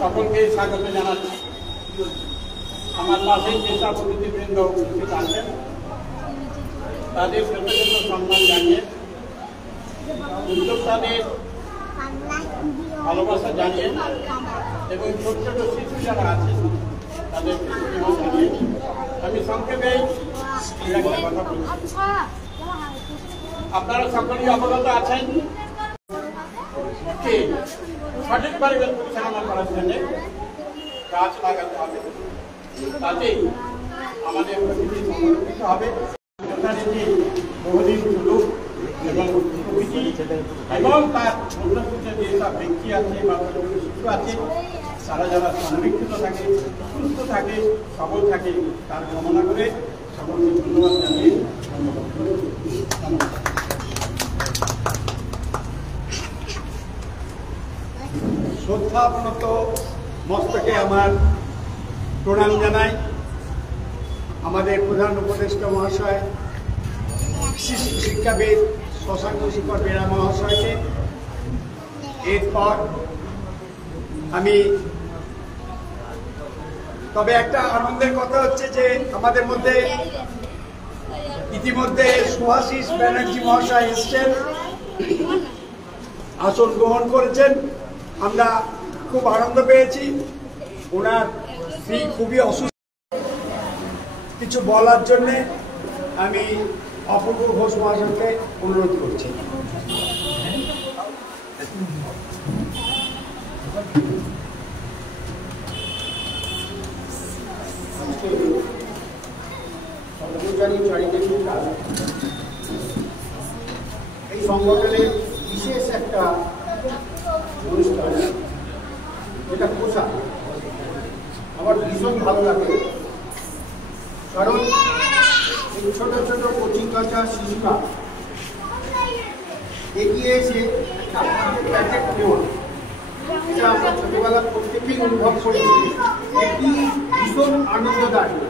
সকলকে স্বাগত জানাচ্ছি। আমার পাশে যেসব অতিথিবৃন্দ উপস্থিত আছেন তাদের যথাযথ সম্মান জানিয়ে উদ্যোক্তাদের ভালোবাসা জানিয়ে এবং ছোট ছোট শিশু যারা আছেন তাদের জানিয়ে আমি সংক্ষেপে কথা বলছি। আপনারা সকলেই অবগত আছেন সঠিকভাবে পরিচালনা করার জন্য গাছ লাগাতে হবে, তাতেই আমাদের প্রকৃতি সংরক্ষিত হবে। যথারীতি বহুদিন সুযোগ এবং প্রকৃতি এবং তার অন্তর্ভুক্ত যেসব ব্যক্তি আছে বা শিশু আছে তারা যারা সংরক্ষিত থাকে, সুস্থ থাকে, সবল থাকে তার কামনা করে সকলকে ধন্যবাদ জানিয়ে শ্রদ্ধাবনত মস্তকে আমার প্রণাম জানাই আমাদের প্রধান উপদেষ্টা মহাশয়, শিশু শিক্ষাবিদ শশাঙ্ক শিখর বেরা মহাশয়কে। এরপর আমি তবে একটা আনন্দের কথা হচ্ছে যে আমাদের মধ্যে ইতিমধ্যে সুভাষিস ব্যানার্জি মহাশয় এসছেন, আসন গ্রহণ করেছেন। আমরা খুব আনন্দ পেয়েছি। ওনার স্ত্রী খুবই অসুস্থ, কিছু বলার জন্য আমি অপূর্ব ঘোষ মহাশয়কে অনুরোধ করছি। এই সংগঠনের বিশেষ একটা অনুষ্ঠান, যেটা পোশাক আমার ভীষণ ভালো লাগে। কারণ এই ছোট ছোট কোচিং কাঁচা শিশুরা এগিয়ে এসে প্যাকেট নেওয়া, এটা আমরা ছোটবেলা প্রত্যেকেই অনুভব করেছি। এটি ভীষণ আনন্দদায়ক,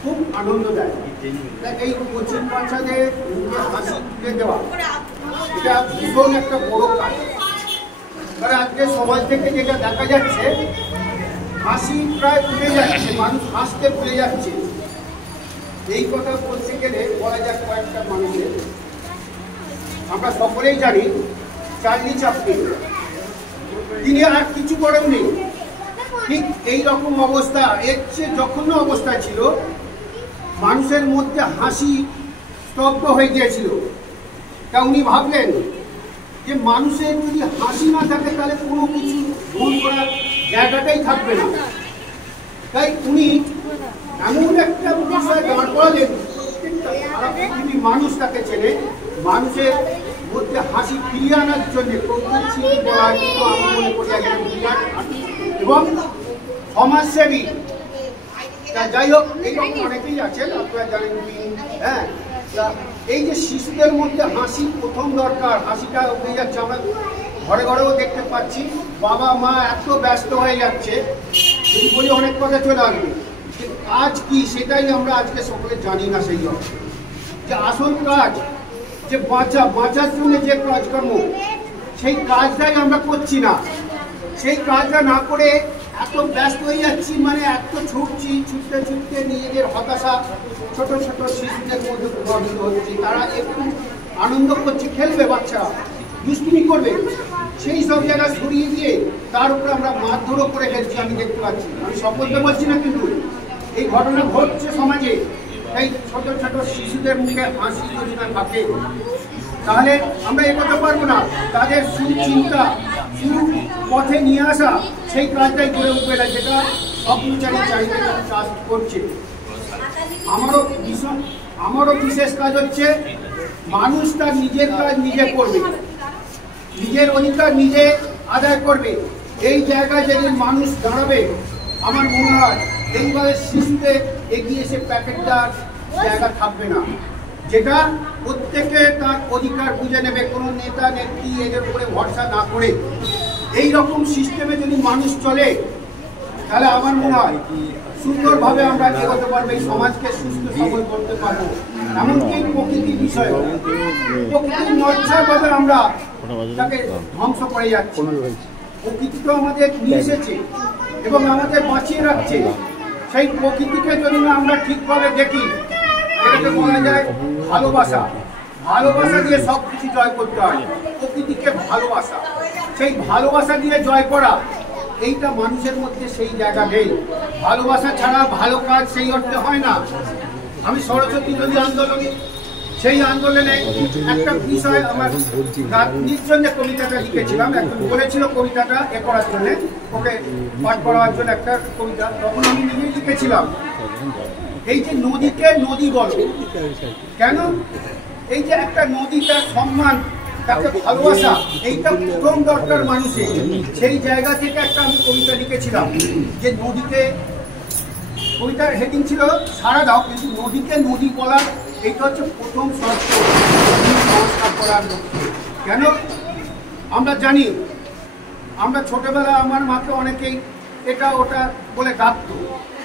খুব আনন্দদায়ক। এই কোচিং বাচ্চাদের মুখে হাসি তুলে দেওয়া এটা ভীষণ একটা বড় কাজ। কারণ আজকে সমাজ থেকে যেটা দেখা যাচ্ছে, হাসি প্রায় ভুলে যাচ্ছে, মানুষ হাসতে ভুলে যাচ্ছে। এই কথা বলতে গেলে বলা যাক কয়েকটা মানুষের। আমরা সকলেই জানি চার্লি চ্যাপলিন, তিনি আর কিছু করেননি। ঠিক এই রকম অবস্থা, এর চেয়ে জঘন্য অবস্থা ছিল, মানুষের মধ্যে হাসি স্তব্ধ হয়ে গিয়েছিল। তা উনি ভাবলেন যে মানুষের যদি হাসি না থাকে তাহলে কোনো কিছু ভুল করার জায়গাটাই থাকবে না। তাই উনি এমন একটা বিষয় দাঁড় করালেন, সারা পৃথিবী মানুষ তাকে চেনে, মানুষের মধ্যে হাসি ফিরিয়ে আনার জন্য আমি মনে করি একজন বিরাট এবং সমাজসেবী। যাই হোক, এইরকম অনেকেই আছেন, আপনারা জানেন। হ্যাঁ, এই যে শিশুদের মধ্যে হাসি প্রথম দরকার, হাসিটা উঠে যাচ্ছে। আমরা ঘরে ঘরেও দেখতে পাচ্ছি, বাবা মা এত ব্যস্ত হয়ে যাচ্ছে, যদি বলি অনেক কথা চলে আসবে। কাজ কি সেটাই আমরা আজকে সকলে জানি না। সেই অর্থে যে আসল কাজ, যে বাঁচার জন্য যে কাজকর্ম, সেই কাজটাই আমরা করছি না। সেই কাজটা না করে এত ব্যস্ত হয়ে যাচ্ছি, মানে এত ছুটছি, ছুটতে ছুটতে নিজেদের হতাশা ছোট ছোট শিশুদের মধ্যে প্রভাবিত হচ্ছে। তারা একটু আনন্দ করছে, খেলবে, বাচ্চারা দুষ্টুমি করবে, সেই সব জায়গা সরিয়ে দিয়ে তার উপরে আমরা মারধরও করে ফেলছি। আমি দেখতে পাচ্ছি, আমি সকলকে বলছি না, কিন্তু এই ঘটনা ঘটছে সমাজে। তাই ছোট ছোট শিশুদের মুখে হাসি যদি না থাকে তাহলে আমরা এগোতে পারবো না। তাদের সুচিন্তা, পথে নিয়ে আসা, সেই কাজটাই করে উঠবে না, যেটা স্বপ্নচারী চাহিদা কাজ করছে। আমারও বিশেষ কাজ হচ্ছে মানুষ তার নিজের কাজ নিজে করবে, নিজের অধিকার নিজে আদায় করবে। এই জায়গায় যেদিন মানুষ দাঁড়াবে, আমার মনে হয় এইভাবে শিশুদের এগিয়ে এসে প্যাকেট দেওয়ার জায়গা থাকবে না, যেটা প্রত্যেকে তার অধিকার বুঝে নেবে। কোনো নেতা নেত্রী এদের উপরে ভরসা না করে এই রকম সিস্টেমে যদি মানুষ চলে, তাহলে আমার মনে হয় সুন্দরভাবে আমরা এগোতে পারবো, এই সমাজকে সুস্থ সবল করতে পারবো। এমনকি প্রকৃতির বিষয়, প্রকৃতির নচ্ছার ভাবে আমরা তাকে ধ্বংস করে যাচ্ছি। প্রকৃতি তো আমাদের নিয়ে এসেছে এবং আমাদের বাঁচিয়ে রাখছে। সেই প্রকৃতিকে যদি না আমরা ঠিকভাবে দেখি, এটাকে বলা যায় ভালোবাসা। ভালোবাসা দিয়ে সব কিছু জয় করতে হয়। প্রকৃতিকে ভালোবাসা, সেই ভালোবাসা দিয়ে জয় করা, এইটা মানুষের মধ্যে সেই জায়গা নেই। ভালোবাসা ছাড়া ভালো কাজ সেই অর্থে হয় না। আমি সরস্বতী নদী আন্দোলন, সেই আন্দোলনে একটা বিষয় আমার রাত্রির জন্য কবিতাটা লিখেছিলাম। একজন বলেছিল কবিতাটা করার জন্য, ওকে পাঠ করার জন্য একটা কবিতা, তখন আমি নিজেই লিখেছিলাম এই যে নদীকে নদী বলো কেন, এই যে একটা নদীটার সম্মান, তাকে ভালোবাসা, এইটা প্রথম দরকার মানুষের। সেই জায়গা থেকে একটা আমি কবিতা লিখেছিলাম যে নদীকে, কবিতার হেডিং ছিল সারা দাও, কিন্তু নদীকে নদী বলার এইটা হচ্ছে প্রথম শর্ত সংস্কার করার লক্ষ্যে। কেন আমরা জানি, আমরা ছোটবেলা আমার মাকে অনেকেই এটা ওটা বলে ডাকতো,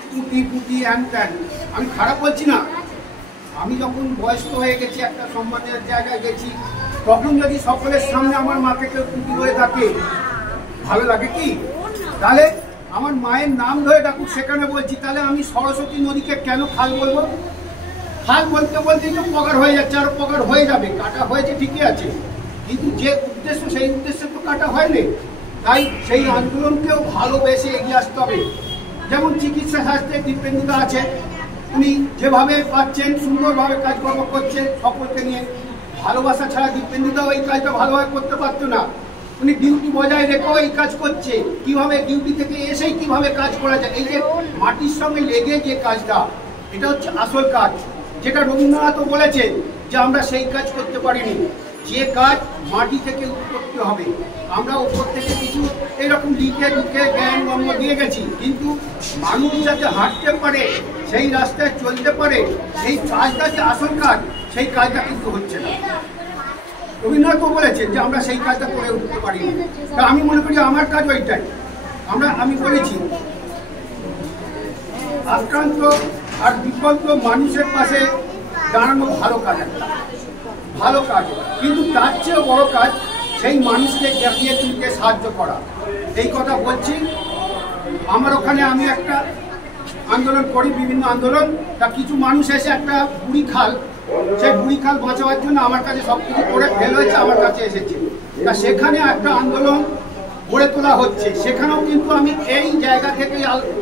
পুঁটি পুঁটি হ্যান ত্যান। আমি খারাপ বলছি না, আমি যখন বয়স্ক হয়ে গেছি, একটা সম্মানের জায়গায় গেছি, তখন যদি সকলের সামনে আমার মাকে কেউ পুঁটি হয়ে থাকে, ভালো লাগে কি? তাহলে আমার মায়ের নাম ধরে ডাকুক, সেখানে বলছি, তাহলে আমি সরস্বতী নদীকে কেন খাল বলবো? খাল বলতে বলতেই তো পগার হয়ে যাচ্ছে, আরো পগার হয়ে যাবে। কাটা হয়েছে ঠিকই আছে, কিন্তু যে উদ্দেশ্য, সেই উদ্দেশ্যে তো কাটা হয়নি। তাই সেই আন্দোলনকেও ভালোবেসে এগিয়ে আসতে হবে। যেমন চিকিৎসা শাস্ত্রে দীপেন্দুদা আছে, উনি যেভাবে পাচ্ছেন সুন্দরভাবে কাজকর্ম করছেন সকলকে নিয়ে। ভালোবাসা ছাড়া দীপেন্দুদাও এই কাজটা ভালোভাবে করতে পারতো না। উনি ডিউটি বজায় রেখেও এই কাজ করছে। কিভাবে ডিউটি থেকে এসেই কিভাবে কাজ করা যায়, এই যে মাটির সঙ্গে লেগে যে কাজটা, এটা হচ্ছে আসল কাজ, যেটা রবীন্দ্রনাথও বলেছেন যে আমরা সেই কাজ করতে পারিনি। যে কাজ মাটি থেকে করতে হবে, আমরা উপর থেকে কিছু এরকম লিখে লিখে জ্ঞান গম্য দিয়ে গেছি, কিন্তু মানুষ যাতে হাঁটতে পারে, সেই রাস্তায় চলতে পারে, সেই কাজটা যে আসল কাজ, সেই কাজটা কিন্তু হচ্ছে না। রবীন্দ্রনাথও বলেছেন যে আমরা সেই কাজটা করে উঠতে পারিনি। তা আমি মনে করি আমার কাজ ওইটাই। আমি বলেছি আক্রান্ত আর বিকল্প মানুষের পাশে দাঁড়ানো ভালো কাজ, একটা ভালো কাজ, কিন্তু তার চেয়েও বড় কাজ সেই মানুষকে জাগিয়ে তুলতে সাহায্য করা। এই কথা বলছি, আমার ওখানে আমি একটা আন্দোলন করি, বিভিন্ন আন্দোলন, তা কিছু মানুষ এসে একটা বুড়ি খাল, সেই বুড়ি খাল বাঁচাবার জন্য আমার কাছে সব কিছু করে ফেল হয়েছে, আমার কাছে এসেছে। তা সেখানে একটা আন্দোলন গড়ে তোলা হচ্ছে, সেখানেও কিন্তু আমি এই জায়গা থেকে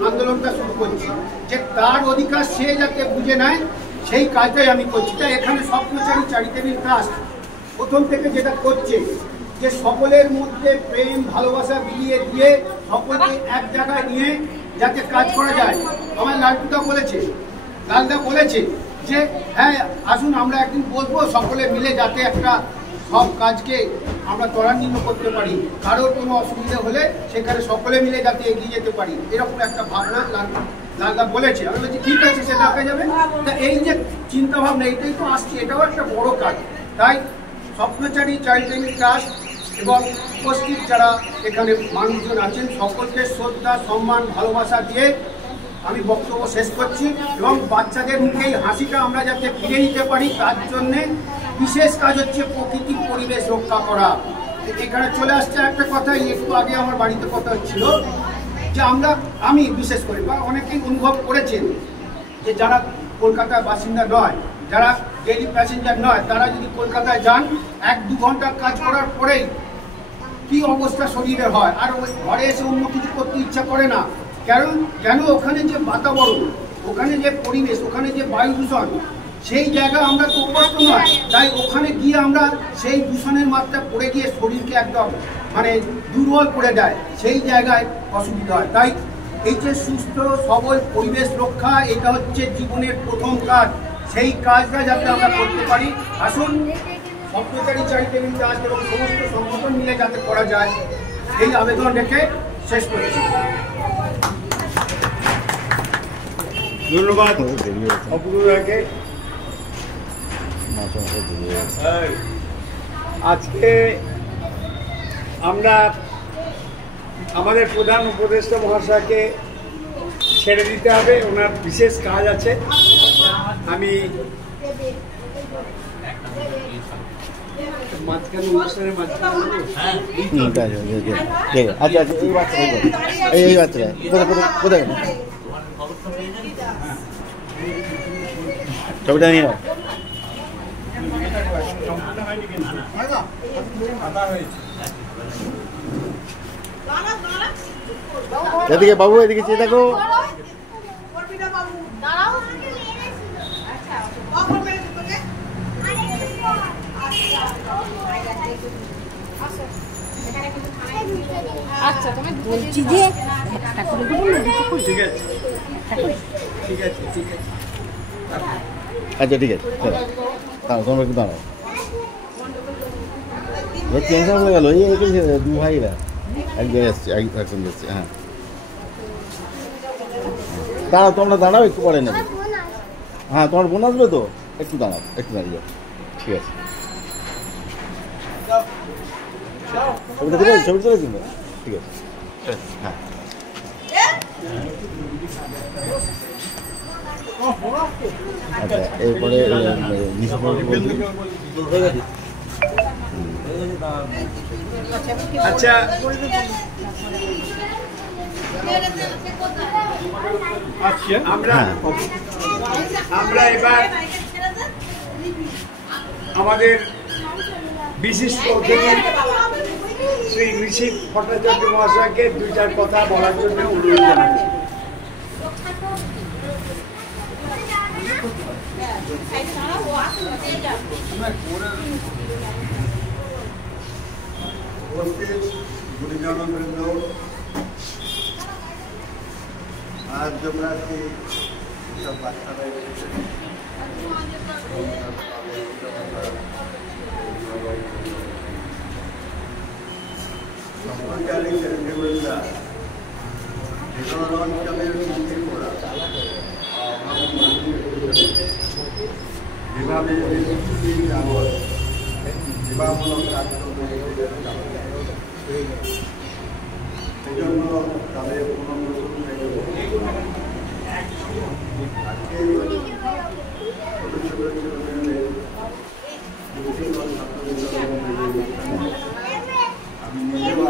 আন্দোলনটা শুরু করছি, যে তার অধিকার সে যাতে বুঝে নেয়, সেই কাজটাই আমি করছি। তাই এখানে স্বপ্নচারী চ্যারিটেবল ট্রাস্ট প্রথম থেকে যেটা করছে, যে সকলের মধ্যে প্রেম ভালোবাসা বিলিয়ে দিয়ে সকলকে এক জায়গায় নিয়ে যাতে কাজ করা যায়। আমার লালটুদা বলেছে যে হ্যাঁ আসুন আমরা একদিন বলবো, সকলে মিলে যাতে একটা সব কাজকে আমরা ত্বরান্বিত করতে পারি, কারোর কোনো অসুবিধা হলে সেখানে সকলে মিলে যাতে এগিয়ে যেতে পারি, এরকম একটা ভাবনা লালদা বলেছে। আমি বলছি ঠিক আছে, সেটা দেখা যাবে। তা এই যে চিন্তা ভাবনা, এটাই তো আসছে, এটাও একটা বড় কাজ। তাই স্বপ্নচারী চ্যারিটেবল ট্রাস্ট এবং উপস্থিত যারা এখানে মানুষজন আছেন, সকলকে শ্রদ্ধা সম্মান ভালোবাসা দিয়ে আমি বক্তব্য শেষ করছি। এবং বাচ্চাদের মুখেই হাসিটা আমরা যাতে ফিরে নিতে পারি, তার জন্যে বিশেষ কাজ হচ্ছে প্রকৃতি পরিবেশ রক্ষা করা। এখানে চলে আসছে একটা কথা, একটু আগে আমার বাড়িতে কথা হচ্ছিল, যে আমি বিশেষ করে বা অনেকেই অনুভব করেছেন যে যারা কলকাতার বাসিন্দা নয়, যারা ডেইলি প্যাসেঞ্জার নয়, তারা যদি কলকাতায় যান, 1-2 ঘন্টা কাজ করার পরেই কি অবস্থা শরীরে হয়, আর ওই ঘরে এসে অন্য কিছু করতে ইচ্ছা করে না। কেন ওখানে যে বাতাবরণ, ওখানে যে পরিবেশ, ওখানে যে বায়ু দূষণ, সেই জায়গা আমরা তো অভ্যস্ত নয়। তাই ওখানে গিয়ে আমরা সেই দূষণের মাত্রা পড়ে গিয়ে শরীরকে একদম দুর্বল করে দেয়, সেই জায়গায় অসুবিধা হয়। তাই এই যে সুস্থ সবল পরিবেশ রক্ষা, এটা হচ্ছে জীবনের প্রথম কাজ। সেই কাজটা যাতে আমরা করতে পারি, আসুন স্বপ্নচারী চ্যারিটেবল ট্রাস্ট এবং সমস্ত সংগঠন মিলে যাতে করা যায়, এই আবেদন রেখে শেষ করছি। ধন্যবাদ অপূর্বকে। আজকে আমরা আমাদের প্রধান উপদেষ্টা মহাশয়কে ছেড়ে দিতে হবে, ওনার বিশেষ কাজ আছে। আমি মাঝখানে অনুষ্ঠানের মাঝখানে আচ্ছা আচ্ছা এই বাচ্চা এই বাচ্চা কোথায় ছবিটা নিয়ে নাও। এদিকে বাবু এদিকে চেয়ে দেখো। আচ্ছা তুমি বলছি যে একটা করে দেবো না দুটো করে? ঠিক আছে ঠিক আছে ঠিক আছে। আচ্ছা ঠিক আছে দাঁড়াও তোমরা একটু দাঁড়াও। টেনশন হয়ে গেল এই দু ভাইরা এক জায়গায় এসছে একসঙ্গে এসছে। হ্যাঁ দাঁড়াও তোমরা দাঁড়াও একটু পরে নেবে। হ্যাঁ তোমার বোন আসবে তো একটু দাঁড়াও একটু দাঁড়িয়ে যাও। ঠিক আছে ছবিটা তুলে ছবি তুলে কিন্তু ঠিক আছে। হ্যাঁ আচ্ছা এরপরে আচ্ছা আমরা এবার আমাদের বিশিষ্ট অতিথি শ্রী ঋষি ভট্টাচার্য মহাশয়কে দুই চার কথা বলার জন্য অনুরোধ জানাচ্ছি। উপস্থিত গুরুজনবৃন্দ, সাহায্য প্রার্থী সব বাচ্চারা এসেছে। সরকারি চ্যারিটেবলরা বিভিন্ন অঞ্চলের মুক্তি করা যেভাবে সেবামূলক কার্যক্রম সেজন্য তাদের পুনর্বাসন আজকে ছোট ছোট ছেলেমেয়েদের বিভিন্ন আমি নিজেও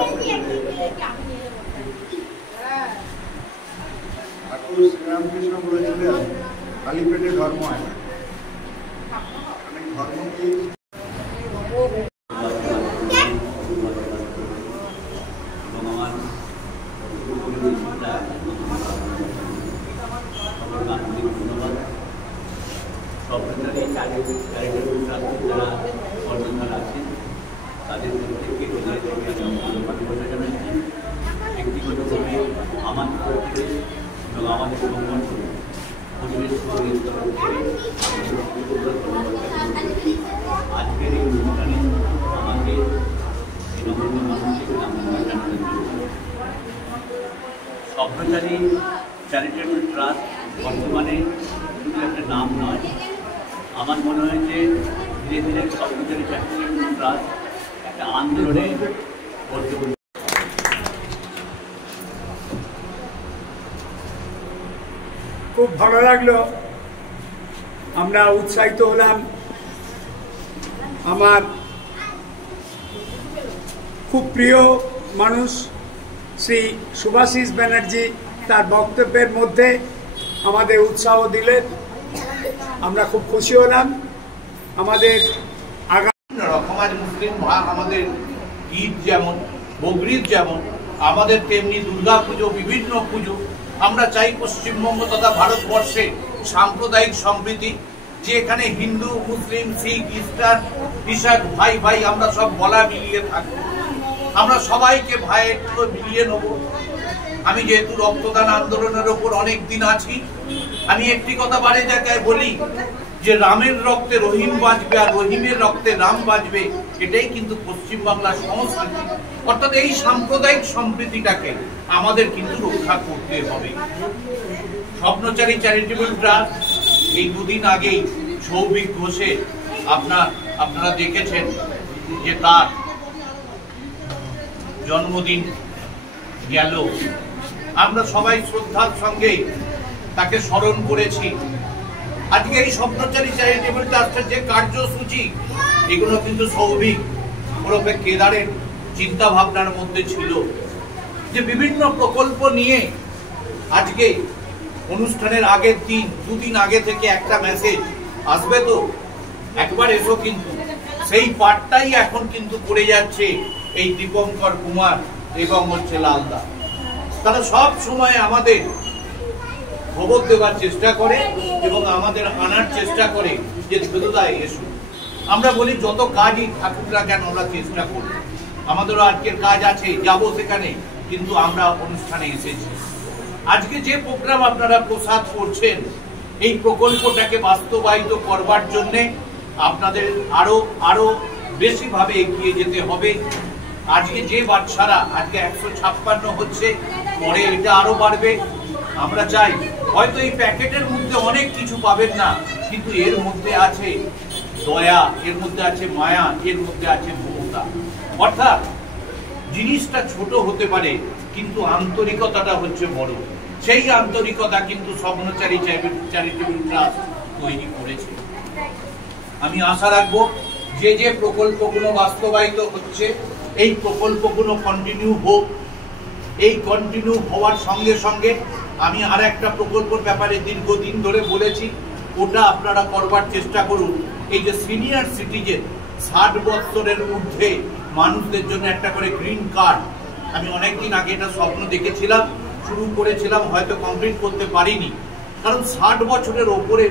ঠাকুর শ্রীরামকৃষ্ণ বলেছিলেন খালি পেটে ধর্ম হয় না, ধর্মকে যারা কর্মচারী আছেন তাদের প্রত্যেককে হৃদয় থেকে আমি ভালোবাসা জানাচ্ছি। ব্যক্তিগতভাবে আমার তরফ থেকে এবং আমাদের সংগঠন পরিবেশ কর্মীর তরফ থেকে আজকের এই অনুষ্ঠানে আমাকে নগণ্য মানুষকে ধন্যবাদ জানানোর জন্য। স্বপ্নচারী চ্যারিটেবল ট্রাস্ট বর্তমানে শুধু একটা নাম নয়, আমার মনে হয় যে ধীরে ধীরে স্বপ্নচারী চ্যারিটেবল ট্রাস্ট একটা আন্দোলনে বলতে পারি। খুব ভালো লাগলো, আমরা উৎসাহিত হলাম। আমার খুব প্রিয় মানুষ শ্রী শুভাশিস ব্যানার্জি তার বক্তব্যের মধ্যে আমাদের উৎসাহ দিলেন, আমরা খুব খুশি হলাম। আমাদের রকমারি মুসলিম আমাদের ঈদ যেমন, বকরিদ যেমন, আমাদের তেমনি দুর্গা পুজো, বিভিন্ন পুজো। আমরা চাই পশ্চিমবঙ্গ তথা ভারতবর্ষে সাম্প্রদায়িক সম্প্রীতি, যে এখানে হিন্দু, মুসলিম, শিখ, খ্রিস্টান, কৃষক ভাই ভাই আমরা সব গলা মিলিয়ে থাকবো, আমরা সবাইকে ভাইয়ের তো মিলিয়ে নেব। আমি যেহেতু রক্তদান আন্দোলনের ওপর অনেক দিন আছি, আমি একটি কথা বারে জায়গায় বলি যে রামের রক্তে রহিম বাঁচবে আর রহিমের রক্তে রাম বাঁচবে, এটাই কিন্তু পশ্চিমবাংলার সংস্কৃতি। অর্থাৎ এই সাম্প্রদায়িক সম্প্রীতিটাকে আমাদের কিন্তু রক্ষা করতে হবে। স্বপ্নচারী চ্যারিটেবল ট্রাস্ট এই দুদিন আগেই সৌভিক ঘোষে আপনারা দেখেছেন যে তার জন্মদিন গেল, আমরা সবাই শ্রদ্ধার সঙ্গে তাকে স্মরণ করেছি। আজকে এই স্বপ্নচারী চ্যারিটেবল ট্রাস্টের যে কার্যসূচি, এগুলো কিন্তু সৌভিক ওরফে কেদারের চিন্তা ভাবনার মধ্যে ছিল যে বিভিন্ন প্রকল্প নিয়ে আজকে অনুষ্ঠানের আগের দিন দুদিন আগে থেকে একটা মেসেজ আসবে, তো একবার এসো, কিন্তু সেই পাঠটাই এখন কিন্তু করে যাচ্ছে এই দীপঙ্কর কুমার এবং হচ্ছে লালদা। তারা সব সময় আমাদের খবর দেওয়ার চেষ্টা করে এবং আমাদের আনার চেষ্টা করে যে বেদুদায় এসো। আমরা বলি যত কাজই থাকুক না কেন আমরা চেষ্টা করি, আমাদেরও আজকের কাজ আছে, যাব সেখানে, কিন্তু আমরা অনুষ্ঠানে এসেছি। আজকে যে প্রোগ্রাম আপনারা প্রসাদ করছেন, এই প্রকল্পটাকে বাস্তবায়িত করবার জন্য আপনাদের আরো বেশি ভাবে এগিয়ে যেতে হবে। আজকে যে বাচ্চারা আজকে 156 হচ্ছে, পরে এটা আরো বাড়বে। আমরা চাই হয়তো এই প্যাকেটের মধ্যে অনেক কিছু পাবেন না, কিন্তু এর মধ্যে আছে দয়া, এর মধ্যে আছে মায়া, এর মধ্যে আছে মমতা। অর্থাৎ জিনিসটা ছোট হতে পারে, কিন্তু আন্তরিকতাটা হচ্ছে বড়। সেই আন্তরিকতা কিন্তু স্বপ্নচারী চ্যারিটেবল ট্রাস্ট তৈরি করেছে। আমি আশা রাখবো যে যে প্রকল্পগুলো বাস্তবায়িত হচ্ছে, এই প্রকল্পগুলো কন্টিনিউ হোক। এই কন্টিনিউ হওয়ার সঙ্গে সঙ্গে আমি আর একটা প্রকল্পের ব্যাপারে দীর্ঘদিন ধরে বলেছি, ওটা আপনারা করবার চেষ্টা করুন। এই যে সিনিয়র সিটিজেন 60 বছরের ঊর্ধ্বে মানুষদের জন্য একটা করে গ্রিন কার্ড, আমি অনেকদিন আগে এটা স্বপ্ন দেখেছিলাম, শুরু করেছিলাম, হয়তো কমপ্লিট করতে পারিনি। কারণ 60 বছরের ওপরে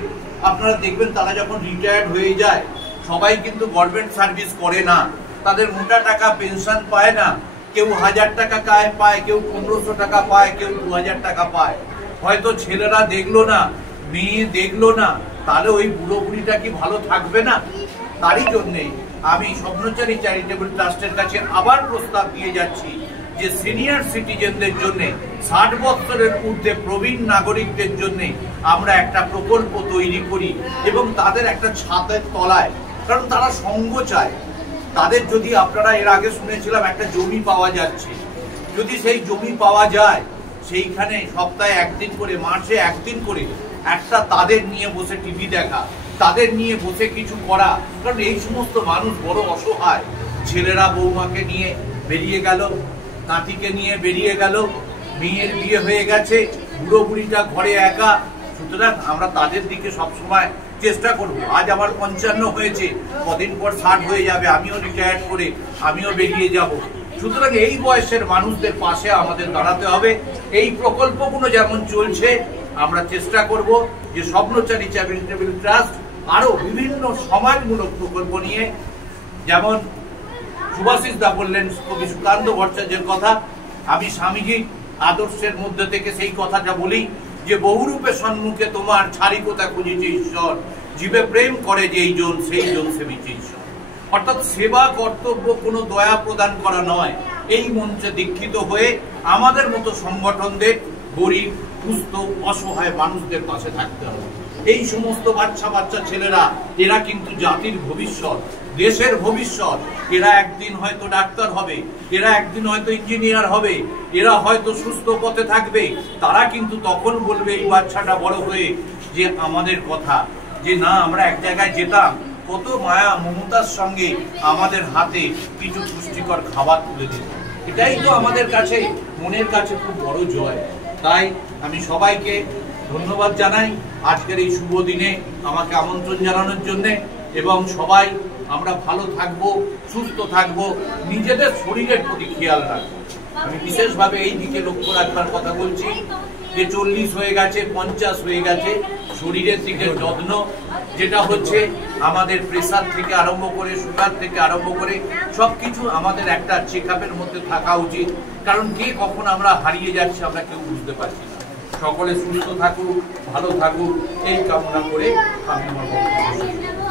আপনারা দেখবেন তারা যখন রিটায়ার্ড হয়ে যায়, সবাই কিন্তু গভর্নমেন্ট সার্ভিস করে না, তাদের মোটা টাকা পেনশন পায় না। কেউ 1000 টাকা পায়, কেউ 1500 টাকা পায়, কেউ 2000 টাকা পায়। হয়তো ছেলেরা দেখলো না, মেয়ে দেখলো না, তাহলে ওই বুড়ো বুড়িটা কি ভালো থাকবে না? তারই জন্যে আমি স্বপ্নচারী চ্যারিটেবল ট্রাস্টের কাছে আবার প্রস্তাব দিয়ে যাচ্ছি যে সিনিয়র সিটিজেনদের জন্য, 60 বছরের ঊর্ধ্বে প্রবীণ নাগরিকদের জন্য আমরা একটা প্রকল্প তৈরি করি এবং তাদের একটা ছাদের তলায়, কারণ তারা সঙ্গ চায়। তাদের যদি আপনারা এর আগে শুনেছিলাম একটা জমি পাওয়া যাচ্ছে, যদি সেই জমি পাওয়া যায়, সেইখানে সপ্তাহে একদিন করে, মাসে একদিন করে একটা তাদের নিয়ে বসে টিভি দেখা, তাদের নিয়ে বসে কিছু করা। কারণ এই সমস্ত মানুষ বড় অসহায়। ছেলেরা বৌমাকে নিয়ে বেরিয়ে গেল, নাতিকে নিয়ে বেরিয়ে গেল, মেয়ের বিয়ে হয়ে গেছে, বুড়ো বুড়িটা ঘরে একা। সুতরাং আমরা তাদের দিকে সবসময় চেষ্টা করব। আজ আমার 55 হয়েছে, কদিন পর 60 হয়ে যাবে, আমিও রিটায়ার্ড করে আমিও বেরিয়ে যাব। সুতরাং এই বয়সের মানুষদের পাশে আমাদের দাঁড়াতে হবে। এই প্রকল্পগুলো যেমন চলছে, আমরা চেষ্টা করব যে স্বপ্নচারী চ্যারিটেবল ট্রাস্ট আরো বিভিন্ন সমাজমূলক প্রকল্প নিয়ে, যেমন সুভাষিস দা বললেন কবি সুকান্ত ভট্টাচার্যের কথা, আমি স্বামীজি আদর্শের মধ্যে থেকে সেই কথাটা বলি যে বহুরূপে সম্মুখে তোমার ছাড়ি কোথা খুঁজেছে ঈশ্বর, জীবে প্রেম করে যেই জন সেই জন সেবিছে ঈশ্বর। অর্থাৎ সেবা কর্তব্য কোনো দয়া প্রদান করা নয়। এই মঞ্চে দীক্ষিত হয়ে আমাদের মতো সংগঠনদের গরিব, দুস্থ, অসহায় মানুষদের পাশে থাকতে হবে। এই সমস্ত বাচ্চা ছেলেরা, এরা কিন্তু জাতির ভবিষ্যৎ, দেশের ভবিষ্যৎ। এরা একদিন হয়তো ডাক্তার হবে, এরা একদিন হয়তো ইঞ্জিনিয়ার হবে, এরা হয়তো সুস্থ পথে থাকবে। তারা কিন্তু তখন বলবে এই বাচ্চাটা বড় হয়ে যে আমাদের কথা, যে না আমরা এক জায়গায় যেতাম, কত মায়া মমতার সঙ্গে আমাদের হাতে কিছু পুষ্টিকর খাবার তুলে দিত। এটাই তো আমাদের কাছে, মনের কাছে খুব বড় জয়। তাই আমি সবাইকে ধন্যবাদ জানাই আজকের এই শুভ দিনে আমাকে আমন্ত্রণ জানানোর জন্য। এবং সবাই আমরা ভালো থাকবো, সুস্থ থাকবো, নিজেদের শরীরের প্রতি খেয়াল রাখবো। আমি বিশেষভাবে এই দিকে লক্ষ্য রাখবার কথা বলছি যে 40 হয়ে গেছে, 50 হয়ে গেছে, শরীরের দিকে যত্ন, যেটা হচ্ছে আমাদের প্রেসার থেকে আরম্ভ করে, সুগার থেকে আরম্ভ করে সবকিছু আমাদের একটা চেকআপের মধ্যে থাকা উচিত। কারণ কে কখন আমরা হারিয়ে যাচ্ছি আমরা কেউ বুঝতে পারছি না। সকলে সুস্থ থাকুক, ভালো থাকুক, এই কামনা করে আমি আমার বক্তব্য শেষ করছি।